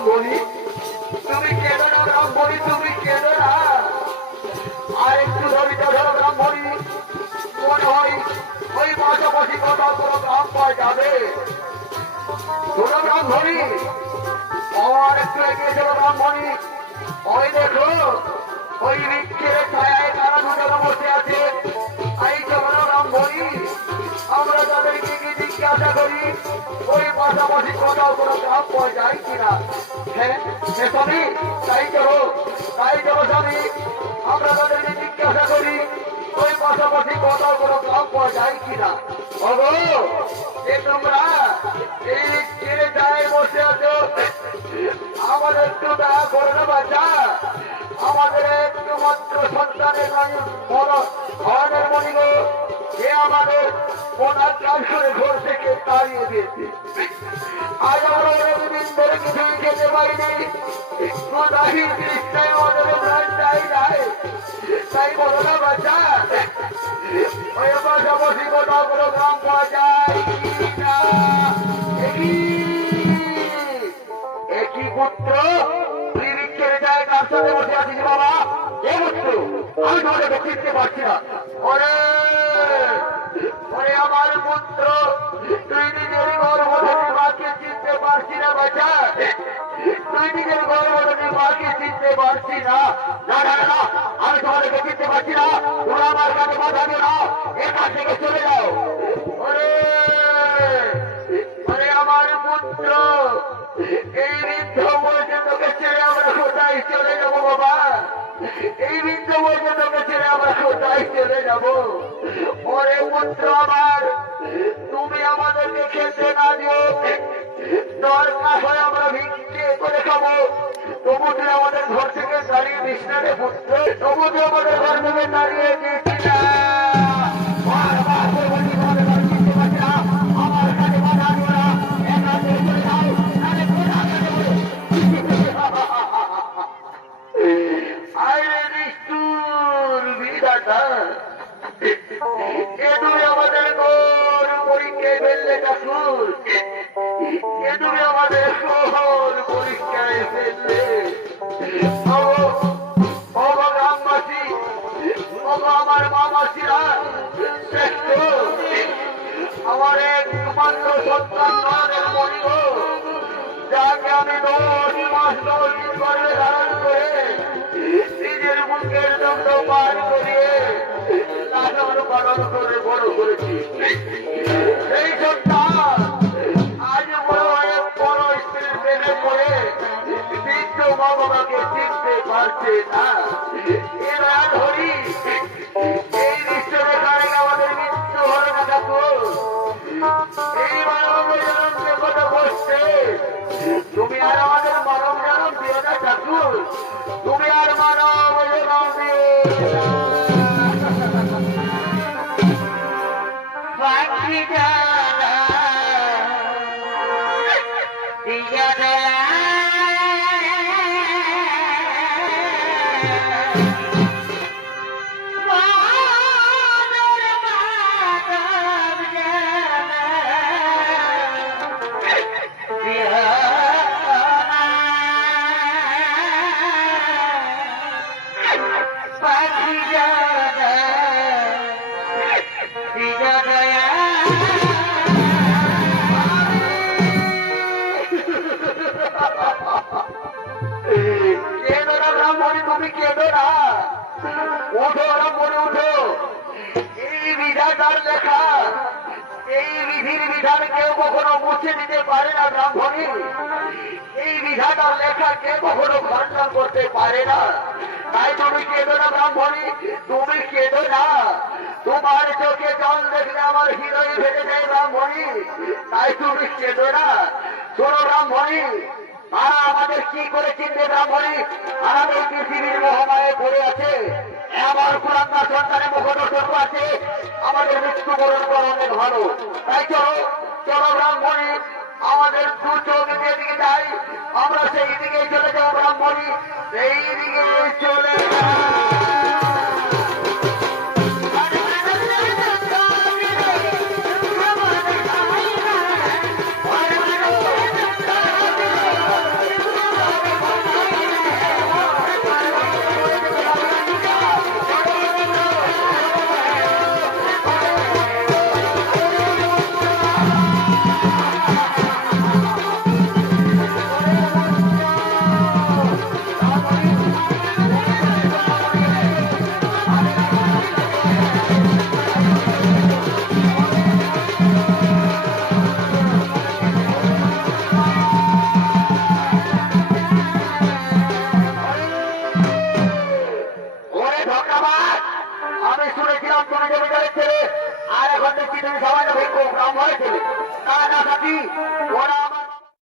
ব্রাহ্মণী, তুমি কেঁদো না ব্রাহ্মণী, তুমি কেঁদো না। আর একটু ধরিতে ধরো ব্রাহ্মণী, মনে হয় ওই পাশাপাশি কথা কোনো গ্রাম পাওয়া যাবে। শোনো ব্রাহ্মণী, আর একটু এগিয়ে চলো ব্রাহ্মণী, ওই দেখো ওই বৃক্ষের ছায়ায় তারা দুজন বসে আছে। এই চলো ব্রাহ্মণী, আমরা তাদেরকে গিয়ে জিজ্ঞাসা করি ওই পাশাপাশি কোথাও কোনো গ্রাম পাওয়া যায় কিনা। হ্যাঁ স্বামী, তাই চলো স্বামী, আমরা তাদেরকে জিজ্ঞাসা করি ওই পাশাপাশি কোথাও কোনো গ্রাম পাওয়া যায় কিনা। ওগো, যে তোমরা এই ছেড়ে যায় বসে আছো, আমাদের একটু দয়া করে না বাচ্চা। আমাদের একটু মাত্র সন্তানের বড় ধরনের মনিগ, সে আমাদের ওনার কাজ করে ঘর থেকে তাড়িয়ে দিয়েছে। আজ আমরা অনেকদিন ধরে কিছুই খেতে পাইনি, দাহির দৃষ্টায় আমাদের প্রাণটাই নাই। তাই বলো না বাচ্চা, ওই পাশাপাশি কোথাও কোনো গ্রাম পাওয়া যায় না। একই পুত্র, তুই বৃক্ষের যায় কার সাথে বসে আছিস বাবা? এ পুত্র, আমি তোমাকে চিনতে পারছি না। ওরে ওরে আমার পুত্র, তুই নিজের গর্ভধারী মাকে চিনতে পারছি না বাচ্চা? তুই নিজের গর্ভধারী মাকে চিনতে পারছি না? না না না, আমি তোমাদেরকে চিনতে পারছি না। তোমরা আমার কাছে বাধা দিও না, এখান থেকে চলে যাও। ওরে ওরে আমার পুত্র, এই বৃদ্ধ বলছে তোকে ছেড়ে আমরা কোথায় চলে যাবো বাবা? এই বৃদ্ধ বলছে তোকে ছেড়ে আমরা কোথায় চলে যাবো? ওরে পুত্র আমার, তুমি আমাদেরকে খেতে না দিও, দরকার হয় আমরা ভিক্ষে করে খাবো, তবু তুই আমাদের ঘর থেকে দাঁড়িয়ে দিস না রে পুত্র। তবু তুই আমাদের ঘর থেকে দাঁড়িয়ে দিস না। বারবার করে বলছি তোমাদের ঘর চিনতে পারছি না, আমার কাছে বাধা দিও না, একা চলে যাও, নাহলে কোথায় যাবো? আরে নিষ্ঠুর বিধাতা, এ তুমি আমাদের ঘর পরীক্ষায় ফেললে ঠাকুর, এ তুমি আমাদের ঘর পরীক্ষায় ফেললে। গ্রামবাসী, আমার মামাসিরা, আমার একমাত্র সন্তান নয়নের মণিগ, যাকে আমি 10 মাস 10 দিন গর্ভে ধারণ করে নিজের বুকের দণ্ড পার করিয়ে লালন পালন করে বড় করেছি। সেই সন্তান আজ বড় হয়ে বড় স্ত্রীর প্রেমে পড়ে বৃদ্ধ মা বাবাকে চিনতে পারছে না। এরা ধরি এই দৃশ্য দেখার আমাদের মৃত্যু হলো না ঠাকুর। এই মানব জনমকে কথা বসছে, তুমি আর আমাদের মানব জনম দিও না ঠাকুর, তুমি আর মানব জনম দিও না। তুমি কেঁদো না, ওঠো ব্রাহ্মণী ওঠো। এই বিধাতার লেখা, এই বিধির বিধান কেউ কখনো মুছে দিতে পারে না ব্রাহ্মণী। এই বিধাতার লেখা কেউ কখনো খণ্ডন করতে পারে না। তাই তুমি কেঁদো না ব্রাহ্মণী, তুমি কেঁদো না। তোমার চোখে জল দেখলে আমার হৃদয় ভেঙে যায় ব্রাহ্মণী, তাই তুমি কেঁদো না। শোনো ব্রাহ্মণী, তারা আমাদের কি করে চিনবে ব্রাহ্মণী? আমাদের পৃথিবীর মহামায়ে পড়ে আছে, আমার পুরাতন সন্তানের মুখদর্শক আছে, আমাদের মৃত্যুবরণ করা অনেক ভালো। তাই চলো চলো ব্রাহ্মণী, আমাদের দু চোখ যেদিকে যাই আমরা সেই দিকে চলে যাবো ব্রাহ্মণী, সেই দিকে চলে নাকি ওরা